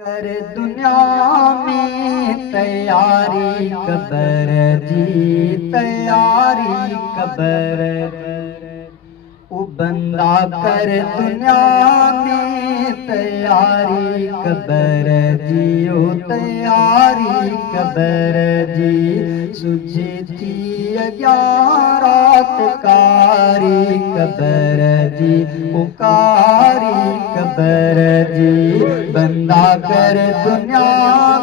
कर दुनिया में तैयारी कबर जी तैयारी कबर ओ बंदा कर दुनिया में तैयारी कबर जी ओ तैयारी कबर जी सुझी थी रात कारी कबर जी ओ कारी कबर जी बंदा कर दुनिया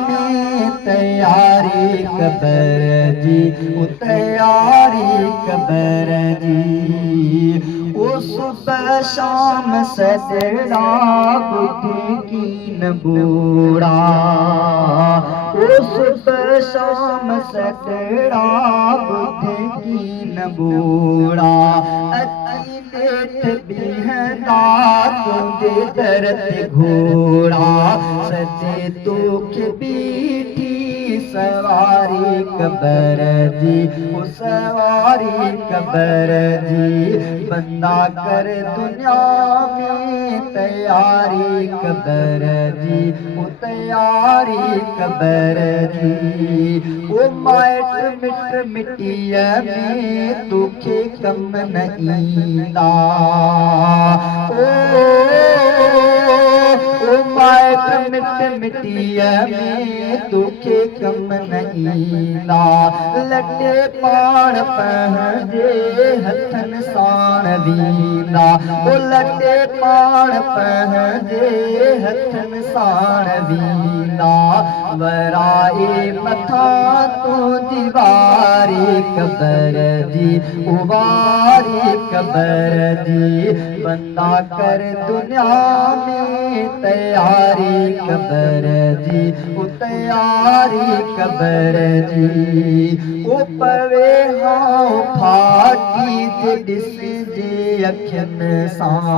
में तैयारी कबर जी ओ तैयारी कबर जी ओ सुबह शाम सजड़ा बुद्धि की न बूढ़ा ओ सुबह शाम सजड़ा बुद्धि की न बूढ़ा अति लेट भी है तुझे दर्द घोड़ा सजे तो के बीठी सवारी कबर जी ओ सवारी कबर जी बंदा कर दुनिया में तैयारी कबर जी ओ तैयारी कबर जी ओ माइट मिट मिट्टिया में दुखे कम नहीं दा ओ माइट मिट मिट्टिया में दुखे कम नहीं ला लटे पाण पहजे हथन साण वींदा ओ लटे पाण पहजे हथन साण वींदा वराए मथा तो दीवारी कबर जी उवारी कबर जी बंदा कर दुनिया में तैयारी कबर जी ओ तैयारी कबर जी ओ पवे हां फाटी दिस जे अखियन सां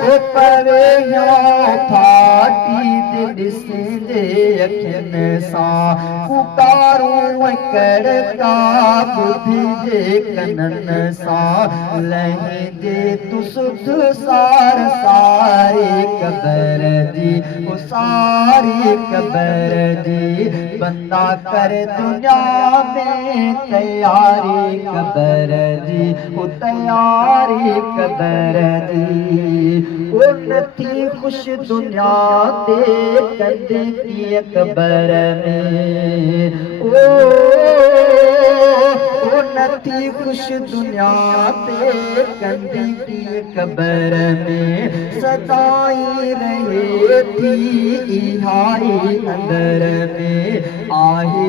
ओ पवे हां फाटी दिस जे अखियन सां पुकारूं कड़का बुद्धि जे कनन सां लहिंदे तू सुध सार सारी कबर जी ओ सारी कबर जी बंदा कर दुनिया में तैयारी कबर जी ओ तैयारी कबर जी ओ नथी खुश दुनिया ते कंदे की कबर में ओ नथी खुश दुनिया ते कंदी की कबर में सदाई रहे थी इहाई अंदर में आही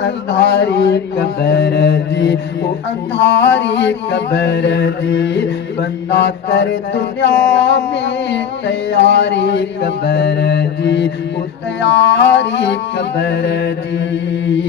अंधारी कबर जी ओ अंधारी कबर जी बंदा कर दुनिया में तैयारी कबर जी ओ तैयारी कबर जी।